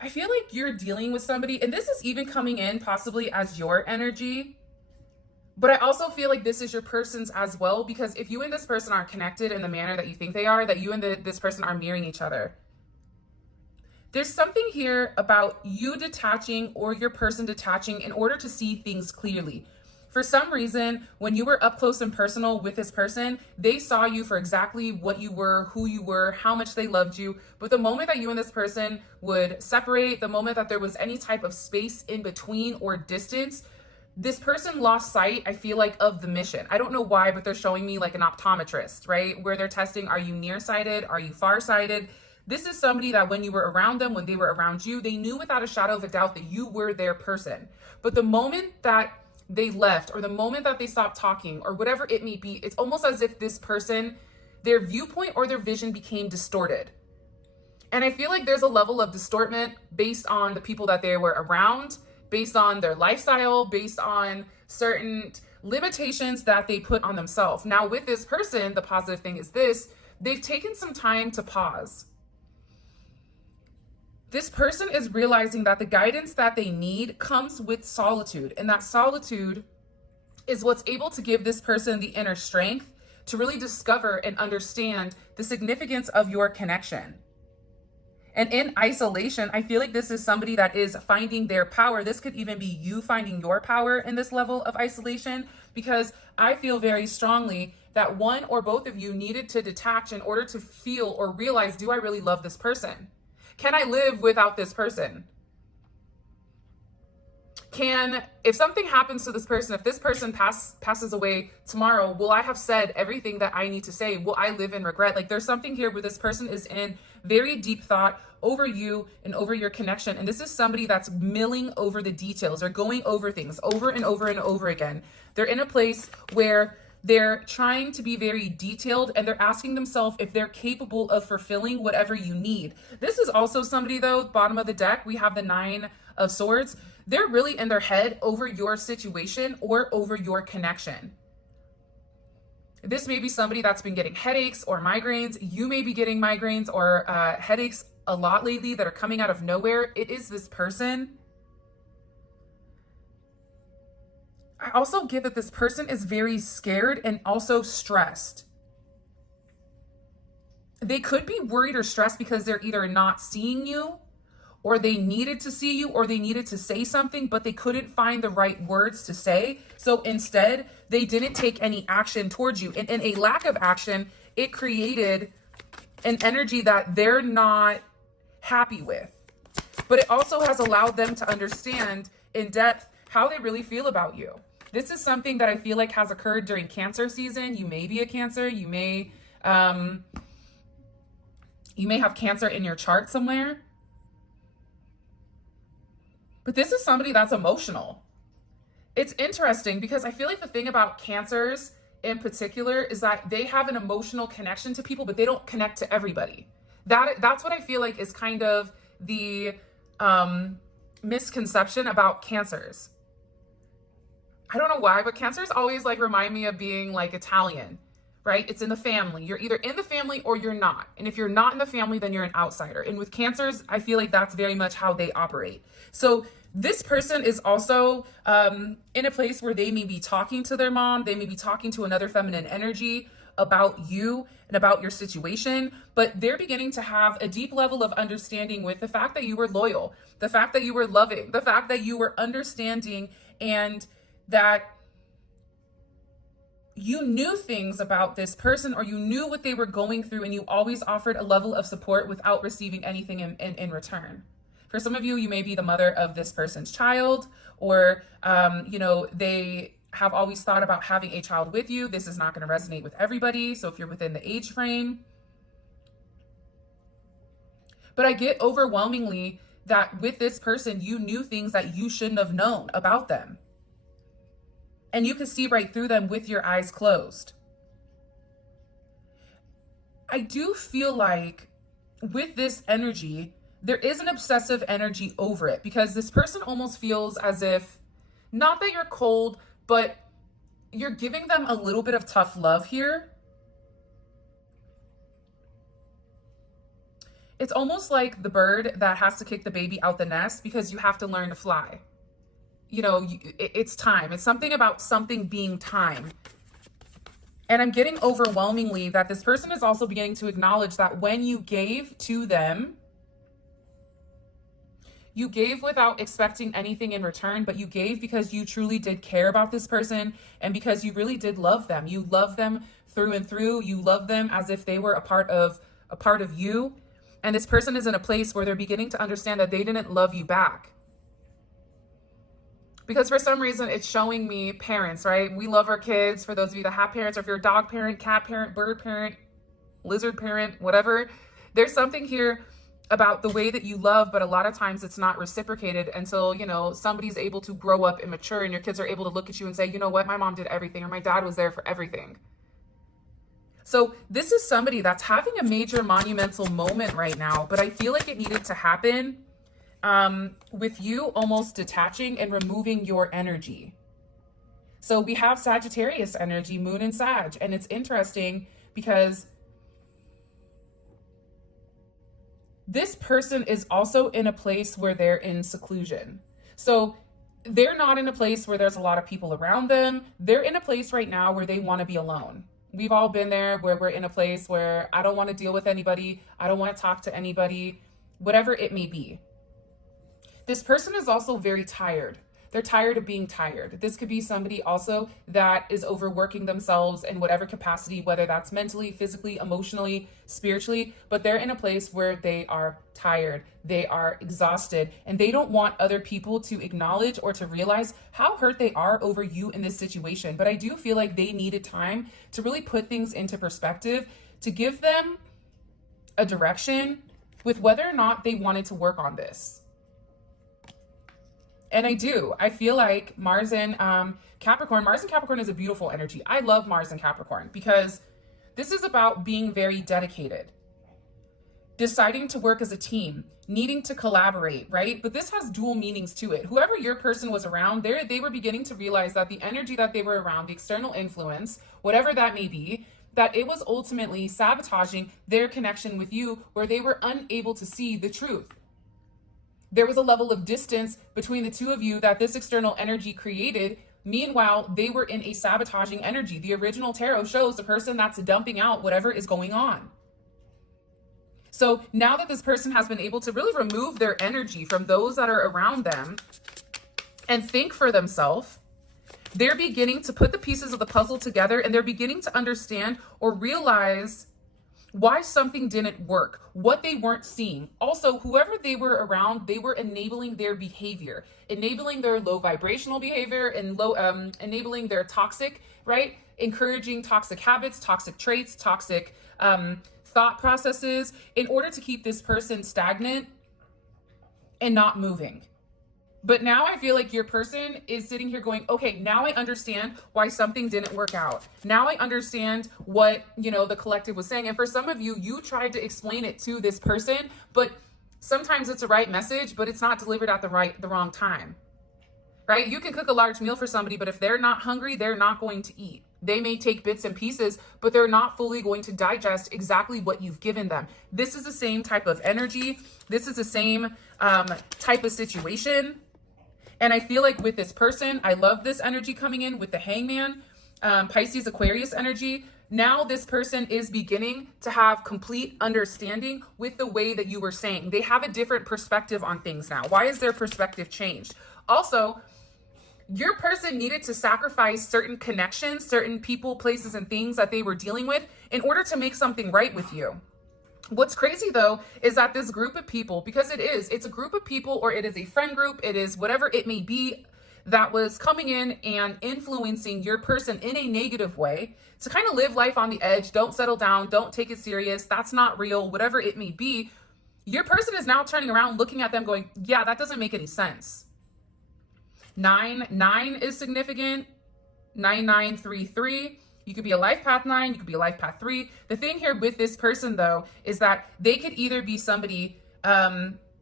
I feel like you're dealing with somebody, and this is even coming in possibly as your energy, but I also feel like this is your person's as well, because if you and this person are connected in the manner that you think they are, that you and this person are mirroring each other. There's something here about you detaching or your person detaching in order to see things clearly. For some reason, when you were up close and personal with this person, they saw you for exactly what you were, who you were, how much they loved you. But the moment that you and this person would separate, the moment that there was any type of space in between or distance, this person lost sight, I feel like, of the mission. I don't know why, but they're showing me like an optometrist, right? Where they're testing, are you nearsighted? Are you farsighted? This is somebody that when you were around them, when they were around you, they knew without a shadow of a doubt that you were their person. But the moment that they left, or the moment that they stopped talking, or whatever it may be, it's almost as if this person, their viewpoint or their vision became distorted. And I feel like there's a level of distortment based on the people that they were around, based on their lifestyle, based on certain limitations that they put on themselves. Now, with this person, the positive thing is this: they've taken some time to pause. This person is realizing that the guidance that they need comes with solitude, and that solitude is what's able to give this person the inner strength to really discover and understand the significance of your connection. And in isolation, I feel like this is somebody that is finding their power. This could even be you finding your power in this level of isolation, because I feel very strongly that one or both of you needed to detach in order to feel or realize, do I really love this person? Can I live without this person? If something happens to this person, if this person passes away tomorrow, will I have said everything that I need to say? Will I live in regret? Like, there's something here where this person is in very deep thought over you and over your connection. And this is somebody that's milling over the details. They're going over things over and over and over again. They're in a place where they're trying to be very detailed, and they're asking themselves if they're capable of fulfilling whatever you need. This is also somebody, though, bottom of the deck, we have the 9 of Swords. They're really in their head over your situation or over your connection. This may be somebody that's been getting headaches or migraines. You may be getting migraines or headaches a lot lately that are coming out of nowhere. It is this person. I also get that this person is very scared and also stressed. They could be worried or stressed because they're either not seeing you, or they needed to see you, or they needed to say something, but they couldn't find the right words to say. So instead, they didn't take any action towards you. And in a lack of action, it created an energy that they're not happy with. But it also has allowed them to understand in depth how they really feel about you. This is something that I feel like has occurred during Cancer season. You may be a Cancer. You may have Cancer in your chart somewhere. But this is somebody that's emotional. It's interesting because I feel like the thing about Cancers in particular is that they have an emotional connection to people, but they don't connect to everybody. That's what I feel like is kind of the misconception about Cancers. I don't know why, but Cancers always like remind me of being like Italian, right? It's in the family. You're either in the family or you're not. And if you're not in the family, then you're an outsider. And with Cancers, I feel like that's very much how they operate. So this person is also in a place where they may be talking to their mom. They may be talking to another feminine energy about you and about your situation, but they're beginning to have a deep level of understanding with the fact that you were loyal, the fact that you were loving, the fact that you were understanding, and that you knew things about this person, or you knew what they were going through, and you always offered a level of support without receiving anything in return. For some of you, you may be the mother of this person's child, or, they have always thought about having a child with you. This is not going to resonate with everybody. So if you're within the age frame, but I get overwhelmingly that with this person, you knew things that you shouldn't have known about them. And you can see right through them with your eyes closed. I do feel like with this energy, there is an obsessive energy over it, because this person almost feels as if, not that you're cold, but you're giving them a little bit of tough love here. It's almost like the bird that has to kick the baby out the nest because you have to learn to fly. You know, it's time. It's something about something being time. And I'm getting overwhelmingly that this person is also beginning to acknowledge that when you gave to them, you gave without expecting anything in return, but you gave because you truly did care about this person and because you really did love them. You love them through and through. You love them as if they were a part of you. And this person is in a place where they're beginning to understand that they didn't love you back. Because for some reason, it's showing me parents, right? We love our kids. For those of you that have parents, or if you're a dog parent, cat parent, bird parent, lizard parent, whatever, there's something here about the way that you love, but a lot of times it's not reciprocated until, you know, somebody's able to grow up and mature and your kids are able to look at you and say, you know what, my mom did everything, or my dad was there for everything. So this is somebody that's having a major monumental moment right now, but I feel like it needed to happen with you almost detaching and removing your energy. So we have Sagittarius energy, moon and Sag, and it's interesting because this person is also in a place where they're in seclusion. So they're not in a place where there's a lot of people around them. They're in a place right now where they want to be alone. We've all been there where we're in a place where I don't want to deal with anybody. I don't want to talk to anybody, whatever it may be. This person is also very tired. They're tired of being tired. This could be somebody also that is overworking themselves in whatever capacity, whether that's mentally, physically, emotionally, spiritually, but they're in a place where they are tired, they are exhausted, and they don't want other people to acknowledge or to realize how hurt they are over you in this situation. But I do feel like they needed time to really put things into perspective, to give them a direction with whether or not they wanted to work on this. And I feel like Mars and Capricorn is a beautiful energy. I love Mars and Capricorn because this is about being very dedicated, deciding to work as a team, needing to collaborate, right? But this has dual meanings to it. Whoever your person was around, they were beginning to realize that the energy that they were around, the external influence, whatever that may be, that it was ultimately sabotaging their connection with you, where they were unable to see the truth. There was a level of distance between the two of you that this external energy created. Meanwhile, they were in a sabotaging energy. The original tarot shows the person that's dumping out whatever is going on. So now that this person has been able to really remove their energy from those that are around them and think for themselves, they're beginning to put the pieces of the puzzle together, and they're beginning to understand or realize why something didn't work, what they weren't seeing. Also, whoever they were around, they were enabling their behavior, enabling their low vibrational behavior, and enabling their toxic, right? Encouraging toxic habits, toxic traits, toxic thought processes in order to keep this person stagnant and not moving. But now I feel like your person is sitting here going, okay, now I understand why something didn't work out. Now I understand what, the collective was saying. And for some of you, you tried to explain it to this person, but sometimes it's a right message, but it's not delivered at the wrong time, right? You can cook a large meal for somebody, but if they're not hungry, they're not going to eat. They may take bits and pieces, but they're not fully going to digest exactly what you've given them. This is the same type of energy. This is the same type of situation. And I feel like with this person, I love this energy coming in with the Hangman, Pisces, Aquarius energy. Now this person is beginning to have complete understanding with the way that you were saying. They have a different perspective on things now. Why is their perspective changed? Also, your person needed to sacrifice certain connections, certain people, places, and things that they were dealing with in order to make something right with you. What's crazy though, is that this group of people, because it's a group of people, or it is a friend group, it is whatever it may be, that was coming in and influencing your person in a negative way to kind of live life on the edge. Don't settle down. Don't take it serious. That's not real, whatever it may be. Your person is now turning around, looking at them going, yeah, that doesn't make any sense. 9 is significant. 9933. You could be a life path 9, you could be a life path 3. The thing here with this person though, is that they could either be somebody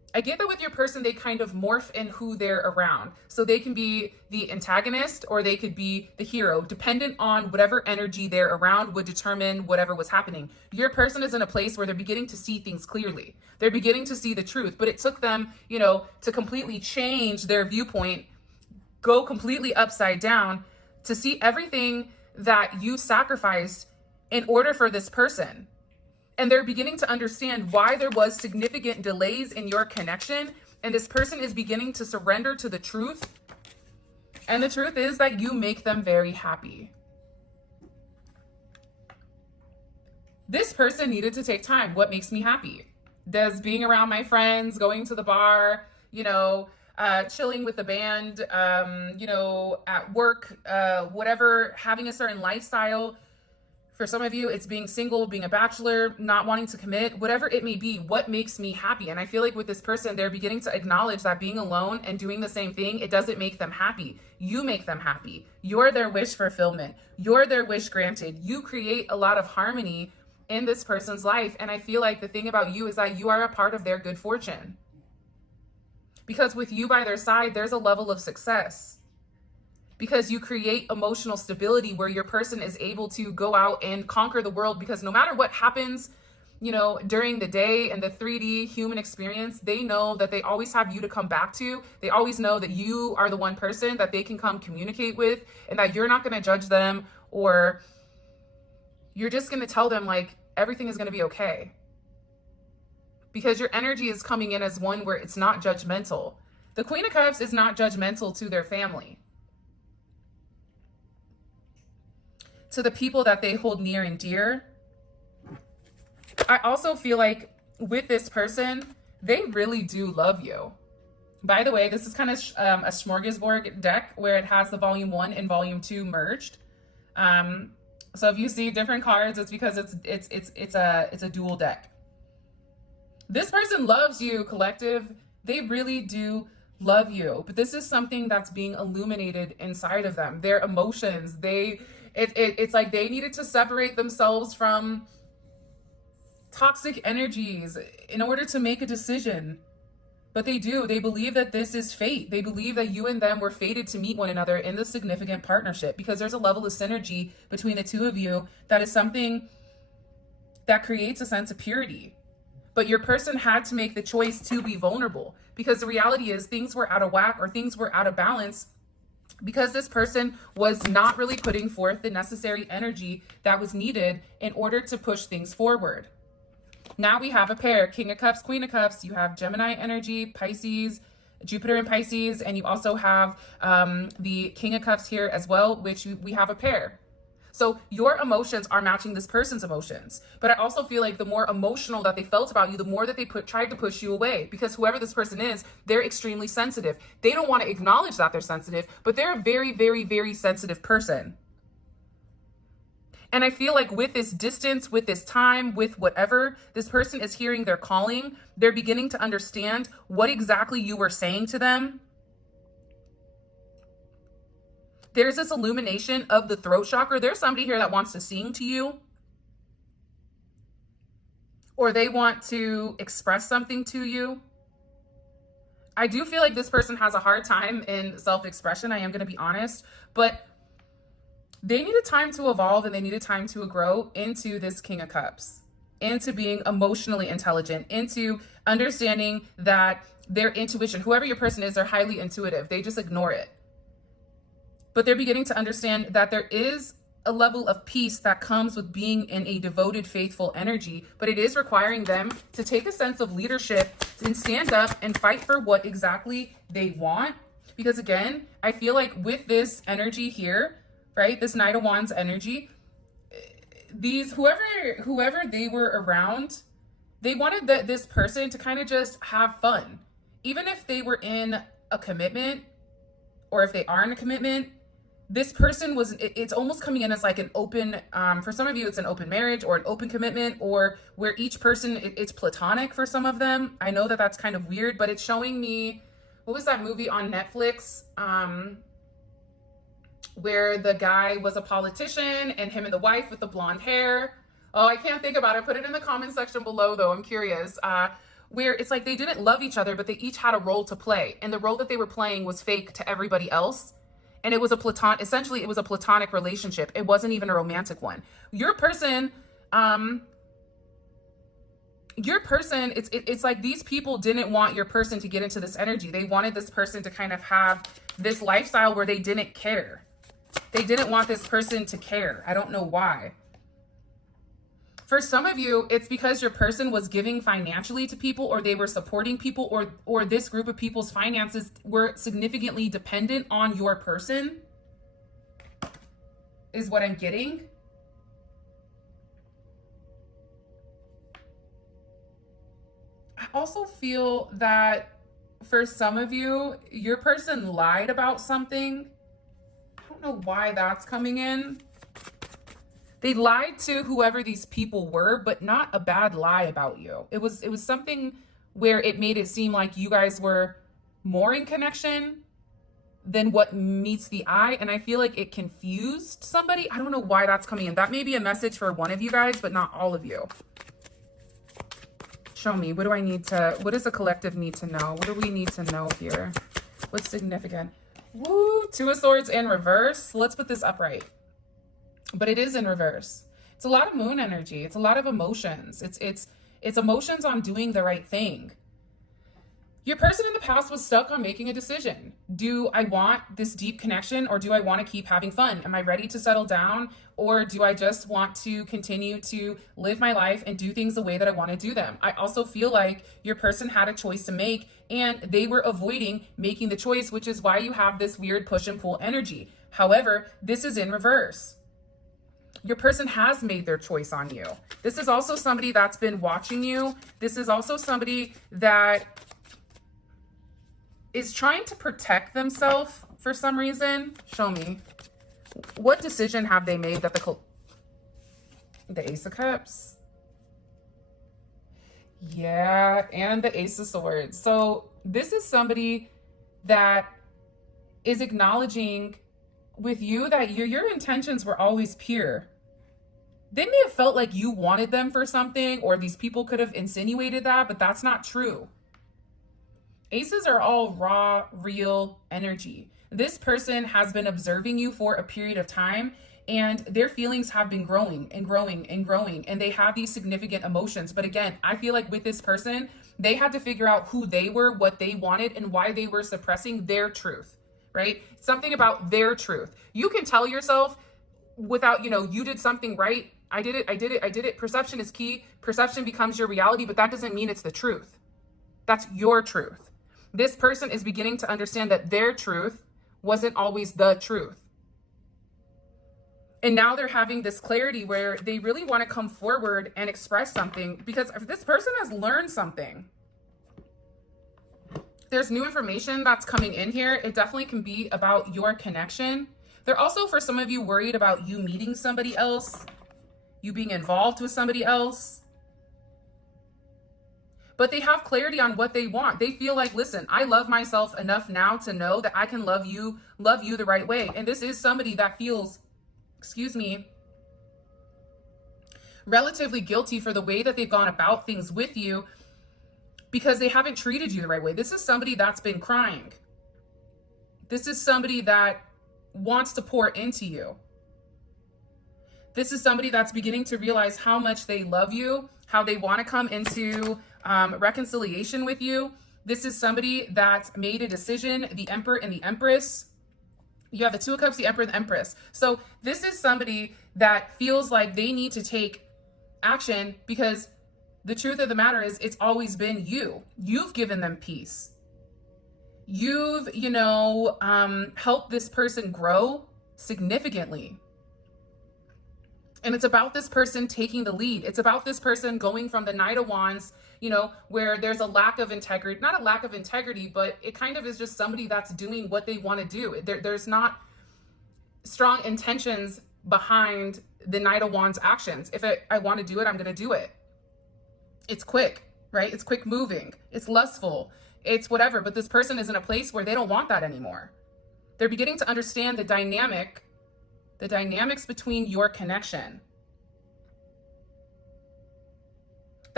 I get that with your person, they kind of morph in who they're around. So they can be the antagonist or they could be the hero, dependent on whatever energy they're around would determine whatever was happening. Your person is in a place where they're beginning to see things clearly. They're beginning to see the truth, but it took them, to completely change their viewpoint, go completely upside down to see everything that you sacrificed in order for this person. And they're beginning to understand why there was significant delays in your connection. And this person is beginning to surrender to the truth. And the truth is that you make them very happy. This person needed to take time. What makes me happy? Does being around my friends, going to the bar, chilling with the band, at work, whatever, having a certain lifestyle. For some of you, it's being single, being a bachelor, not wanting to commit, whatever it may be, what makes me happy? And I feel like with this person, they're beginning to acknowledge that being alone and doing the same thing, it doesn't make them happy. You make them happy. You're their wish fulfillment. You're their wish granted. You create a lot of harmony in this person's life. And I feel like the thing about you is that you are a part of their good fortune. Because with you by their side, there's a level of success. Because you create emotional stability where your person is able to go out and conquer the world, because no matter what happens, during the day and the 3D human experience, they know that they always have you to come back to. They always know that you are the one person that they can come communicate with, and that you're not going to judge them, or you're just going to tell them like everything is going to be okay. Because your energy is coming in as one where it's not judgmental. The Queen of Cups is not judgmental to their family, to the people that they hold near and dear. I also feel like with this person, they really do love you. By the way, this is kind of a smorgasbord deck where it has the volume 1 and volume 2 merged. So if you see different cards, it's because it's a dual deck. This person loves you, collective. They really do love you, but this is something that's being illuminated inside of them. Their emotions, it's like they needed to separate themselves from toxic energies in order to make a decision. But they do. They believe that this is fate. They believe that you and them were fated to meet one another in this significant partnership, because there's a level of synergy between the two of you that is something that creates a sense of purity. But your person had to make the choice to be vulnerable, because the reality is things were out of whack or things were out of balance because this person was not really putting forth the necessary energy that was needed in order to push things forward. Now we have a pair, King of Cups, Queen of Cups. You have Gemini energy, Pisces, Jupiter in Pisces, and you also have the King of Cups here as well, which we have a pair. So your emotions are matching this person's emotions. But I also feel like the more emotional that they felt about you, the more that they tried to push you away, because whoever this person is, they're extremely sensitive. They don't want to acknowledge that they're sensitive, but they're a very, very, very sensitive person. And I feel like with this distance, with this time, with whatever, this person is hearing their calling. They're beginning to understand what exactly you were saying to them. There's this illumination of the throat chakra. There's somebody here that wants to sing to you, or they want to express something to you. I do feel like this person has a hard time in self-expression. I am going to be honest, but they needed time to evolve and they needed time to grow into this King of Cups, into being emotionally intelligent, into understanding that their intuition, whoever your person is, they're highly intuitive. They just ignore it. But they're beginning to understand that there is a level of peace that comes with being in a devoted, faithful energy, but it is requiring them to take a sense of leadership and stand up and fight for what exactly they want. Because again, I feel like with this energy here, right, this Knight of Wands energy, these whoever they were around, they wanted this person to kind of just have fun. Even if they were in a commitment, or if they are in a commitment, this person was, it's almost coming in as like an open, for some of you, it's an open marriage or an open commitment, or where each person, it's platonic for some of them. I know that that's kind of weird, but it's showing me, what was that movie on Netflix? Where the guy was a politician and him and the wife with the blonde hair. Oh, I can't think about it. Put it in the comment section below though. I'm curious. where it's like they didn't love each other, but they each had a role to play. And the role that they were playing was fake to everybody else. And it was essentially it was a platonic relationship. It wasn't even a romantic one. Your person, it's like these people didn't want your person to get into this energy. They wanted this person to kind of have this lifestyle where they didn't care. They didn't want this person to care. I don't know why. For some of you, it's because your person was giving financially to people, or they were supporting people, or this group of people's finances were significantly dependent on your person, is what I'm getting. I also feel that for some of you, your person lied about something. I don't know why that's coming in. They lied to whoever these people were, but not a bad lie about you. It was something where it made it seem like you guys were more in connection than what meets the eye. And I feel like it confused somebody. I don't know why that's coming in. That may be a message for one of you guys, but not all of you. Show me, what does the collective need to know? What do we need to know here? What's significant? Woo, Two of Swords in reverse. Let's put this upright. But it is in reverse. It's a lot of moon energy. It's a lot of emotions. It's emotions on doing the right thing. Your person in the past was stuck on making a decision. Do I want this deep connection, or do I want to keep having fun? Am I ready to settle down, or do I just want to continue to live my life and do things the way that I want to do them? I also feel like your person had a choice to make, and they were avoiding making the choice, which is why you have this weird push and pull energy. However, this is in reverse. Your person has made their choice on you. This is also somebody that's been watching you. This is also somebody that is trying to protect themselves for some reason. Show me. What decision have they made that the Ace of Cups? Yeah, and the Ace of Swords. So this is somebody that is acknowledging with you that your intentions were always pure. They may have felt like you wanted them for something, or these people could have insinuated that, but that's not true. Aces are all raw, real energy. This person has been observing you for a period of time, and their feelings have been growing and growing and growing, and they have these significant emotions. But again, I feel like with this person, they had to figure out who they were, what they wanted, and why they were suppressing their truth. Right? Something about their truth. You can tell yourself without, you did something right. I did it. Perception is key. Perception becomes your reality, but that doesn't mean it's the truth. That's your truth. This person is beginning to understand that their truth wasn't always the truth. And now they're having this clarity where they really want to come forward and express something, because if this person has learned something. There's new information that's coming in here. It definitely can be about your connection. They're also, for some of you, worried about you meeting somebody else, you being involved with somebody else. But they have clarity on what they want. They feel like, listen, I love myself enough now to know that I can love you the right way. And this is somebody that feels, relatively guilty for the way that they've gone about things with you, because they haven't treated you the right way. This is somebody that's been crying. This is somebody that wants to pour into you. This is somebody that's beginning to realize how much they love you, how they want to come into reconciliation with you. This is somebody that's made a decision, the Emperor and the Empress. You have the Two of Cups, the Emperor and the Empress. So this is somebody that feels like they need to take action, because the truth of the matter is, it's always been you. You've given them peace. You've, helped this person grow significantly. And it's about this person taking the lead. It's about this person going from the Knight of Wands, where there's a lack of integrity, not a lack of integrity, but it kind of is just somebody that's doing what they want to do. There's not strong intentions behind the Knight of Wands actions. If I want to do it, I'm going to do it. It's quick, right? It's quick moving. It's lustful. It's whatever. But this person is in a place where they don't want that anymore. They're beginning to understand the dynamics between your connection.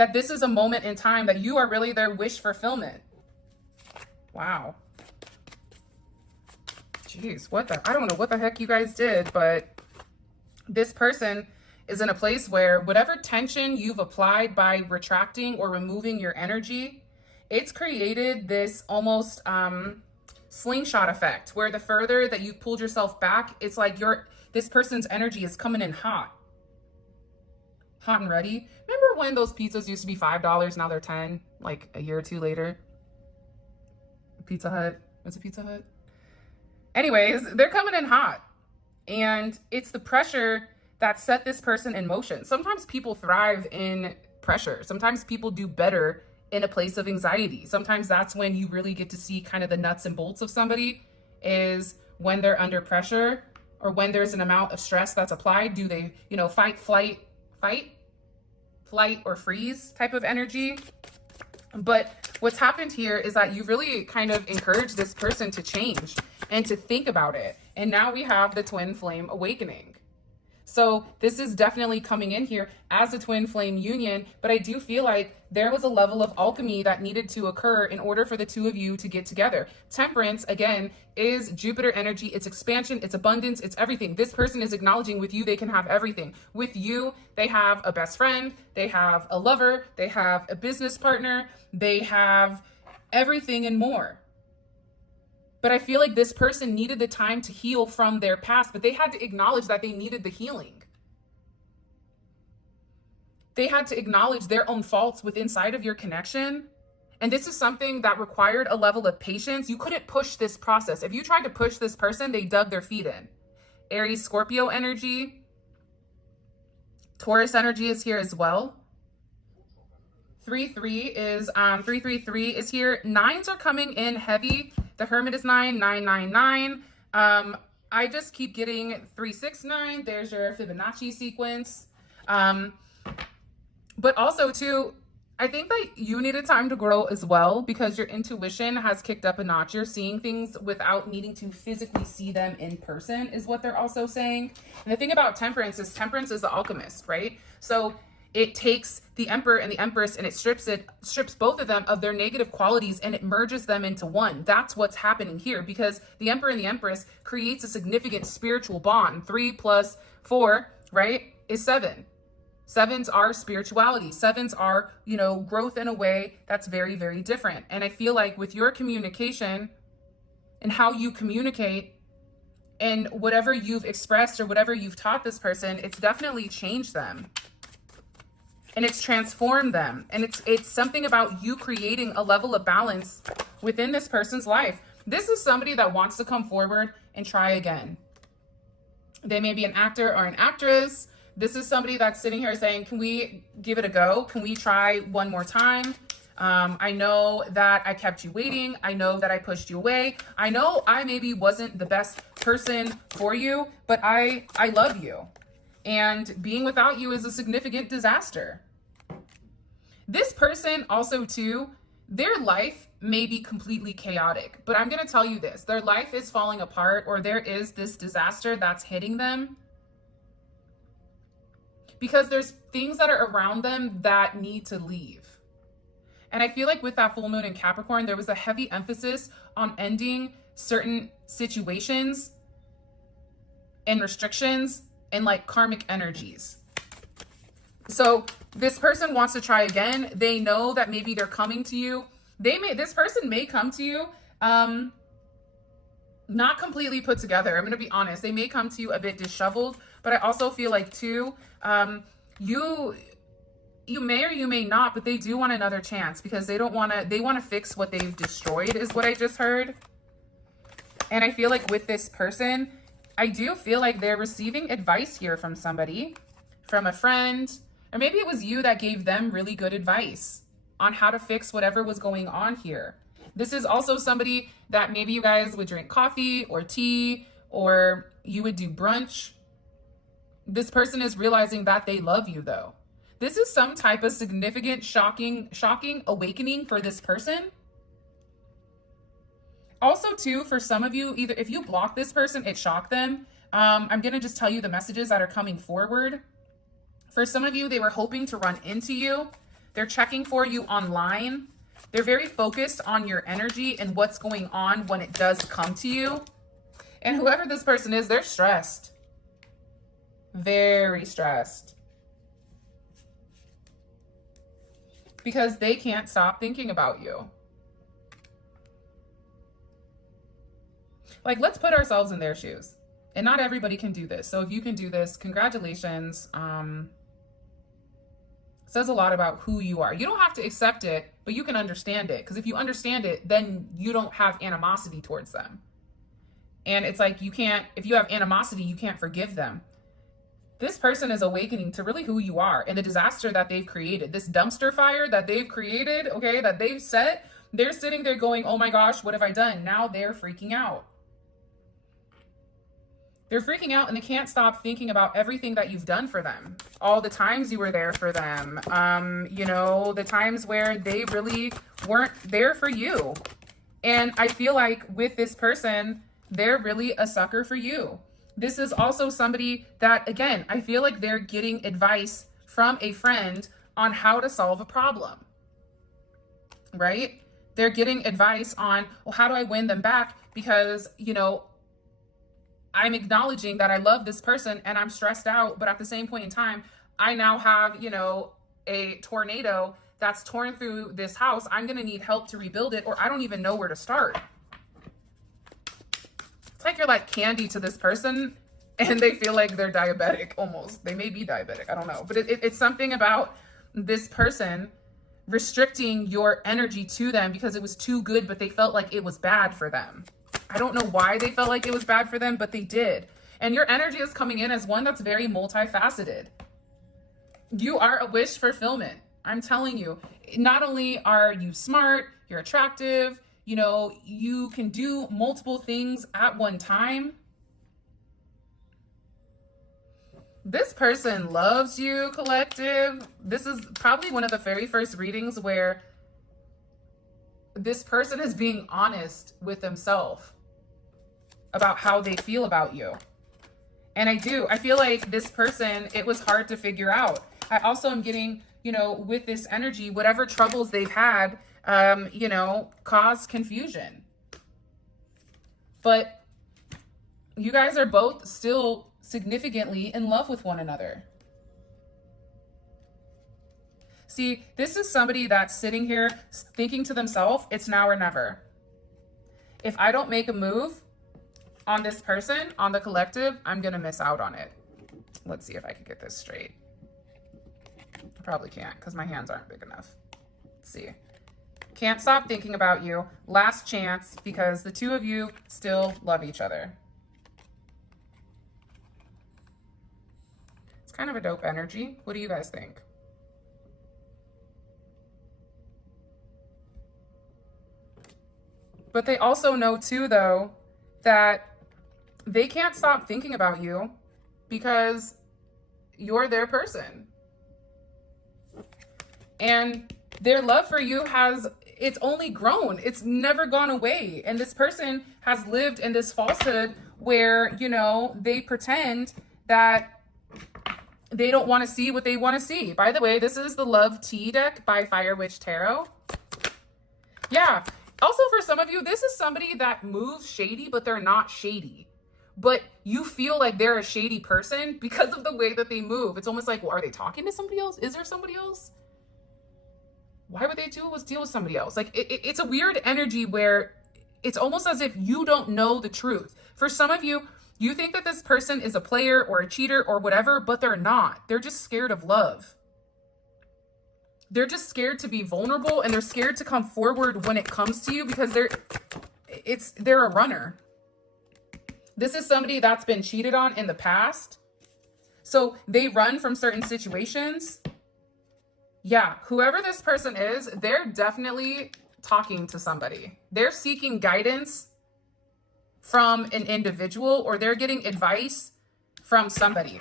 that this is a moment in time that you are really their wish fulfillment. Wow. Jeez, I don't know what the heck you guys did, but this person is in a place where whatever tension you've applied by retracting or removing your energy, it's created this almost slingshot effect where the further that you've pulled yourself back, it's like this person's energy is coming in hot and ready. Remember when those pizzas used to be $5, now they're 10, like a year or two later? Pizza Hut. What's a Pizza Hut? Anyways, they're coming in hot. And it's the pressure that set this person in motion. Sometimes people thrive in pressure. Sometimes people do better in a place of anxiety. Sometimes that's when you really get to see kind of the nuts and bolts of somebody, is when they're under pressure or when there's an amount of stress that's applied. Do they, fight, flight, or freeze type of energy? But what's happened here is that you really kind of encouraged this person to change and to think about it. And now we have the twin flame awakening. So this is definitely coming in here as a twin flame union, but I do feel like there was a level of alchemy that needed to occur in order for the two of you to get together. Temperance, again, is Jupiter energy. It's expansion, it's abundance, it's everything. This person is acknowledging with you, they can have everything. With you, they have a best friend, they have a lover, they have a business partner, they have everything and more. But I feel like this person needed the time to heal from their past, but they had to acknowledge that they needed the healing. They had to acknowledge their own faults within inside of your connection. And this is something that required a level of patience. You couldn't push this process. If you tried to push this person, they dug their feet in. Aries, Scorpio energy. Taurus energy is here as well. 333 is here. Nines are coming in heavy. The Hermit is 9, 999. I just keep getting 369. There's your Fibonacci sequence. But also too, I think that you needed time to grow as well, because your intuition has kicked up a notch. You're seeing things without needing to physically see them in person, is what they're also saying. And the thing about temperance is the alchemist, right? So it takes the Emperor and the Empress and it strips both of them of their negative qualities and it merges them into one. That's what's happening here, because the Emperor and the Empress creates a significant spiritual bond. 3 plus 4, right, is 7. Sevens are spirituality. Sevens are, growth in a way that's very, very different. And I feel like with your communication and how you communicate and whatever you've expressed or whatever you've taught this person, it's definitely changed them. And it's transformed them. And it's something about you creating a level of balance within this person's life. This is somebody that wants to come forward and try again. They may be an actor or an actress. This is somebody that's sitting here saying, can we give it a go? Can we try one more time? I know that I kept you waiting. I know that I pushed you away. I know I maybe wasn't the best person for you, but I love you. And being without you is a significant disaster. This person also too, their life may be completely chaotic, but I'm going to tell you this, their life is falling apart, or there is this disaster that's hitting them because there's things that are around them that need to leave. And I feel like with that full moon in Capricorn, there was a heavy emphasis on ending certain situations and restrictions and like karmic energies. So this person wants to try again. They know that maybe they're coming to you. This person may come to you, not completely put together. I'm going to be honest. They may come to you a bit disheveled, but I also feel like too, you may or you may not, but they do want another chance because they want to fix what they've destroyed, is what I just heard. And I feel like with this person, I do feel like they're receiving advice here from somebody, from a friend, or maybe it was you that gave them really good advice on how to fix whatever was going on here. This is also somebody that maybe you guys would drink coffee or tea, or you would do brunch. This person is realizing that they love you though. This is some type of significant, shocking awakening for this person. Also too, for some of you, either if you block this person, it shocked them. I'm going to just tell you the messages that are coming forward. For some of you, they were hoping to run into you. They're checking for you online. They're very focused on your energy and what's going on when it does come to you. And whoever this person is, they're stressed. Very stressed. Because they can't stop thinking about you. Like, let's put ourselves in their shoes. And not everybody can do this. So if you can do this, congratulations. Says a lot about who you are. You don't have to accept it, but you can understand it. Because if you understand it, then you don't have animosity towards them. And it's like, you can't, if you have animosity, you can't forgive them. This person is awakening to really who you are and the disaster that they've created. This dumpster fire that they've created, okay, that they've set. They're sitting there going, oh my gosh, what have I done? Now they're freaking out. They're freaking out and they can't stop thinking about everything that you've done for them. All the times you were there for them. You know, the times where they really weren't there for you. And I feel like with this person, they're really a sucker for you. This is also somebody that, again, I feel like they're getting advice from a friend on how to solve a problem, right? They're getting advice on, well, how do I win them back? Because, you know, I'm acknowledging that I love this person and I'm stressed out, but at the same point in time, I now have, you know, a tornado that's torn through this house. I'm going to need help to rebuild it, or I don't even know where to start. It's like you're like candy to this person and they feel like they're diabetic almost. They may be diabetic. I don't know. But it's something about this person restricting your energy to them because it was too good, but they felt like it was bad for them. I don't know why they felt like it was bad for them, but they did. And your energy is coming in as one that's very multifaceted. You are a wish fulfillment. I'm telling you, not only are you smart, you're attractive, you know, you can do multiple things at one time. This person loves you, collective. This is probably one of the very first readings where this person is being honest with themselves about how they feel about you. And I feel like this person, it was hard to figure out. I also am getting, you know, with this energy, whatever troubles they've had, you know, cause confusion. But you guys are both still significantly in love with one another. See, this is somebody that's sitting here thinking to themselves, it's now or never. If I don't make a move on this person, on the collective, I'm going to miss out on it. Let's see if I can get this straight. I probably can't because my hands aren't big enough. Let's see. Can't stop thinking about you. Last chance because the two of you still love each other. It's kind of a dope energy. What do you guys think? But they also know too, though, that they can't stop thinking about you because you're their person. And their love for you it's only grown. It's never gone away. And this person has lived in this falsehood where, you know, they pretend that they don't want to see what they want to see. By the way, this is the Love T deck by Fire Witch Tarot. Yeah. Also, for some of you, this is somebody that moves shady, but they're not shady. But you feel like they're a shady person because of the way that they move. It's almost like, well, are they talking to somebody else? Is there somebody else? Why would they deal with somebody else? Like, it's a weird energy where it's almost as if you don't know the truth. For some of you, you think that this person is a player or a cheater or whatever, but they're not. They're just scared of love. They're just scared to be vulnerable and they're scared to come forward when it comes to you because they're a runner. This is somebody that's been cheated on in the past. So they run from certain situations. Yeah, whoever this person is, they're definitely talking to somebody. They're seeking guidance from an individual or they're getting advice from somebody.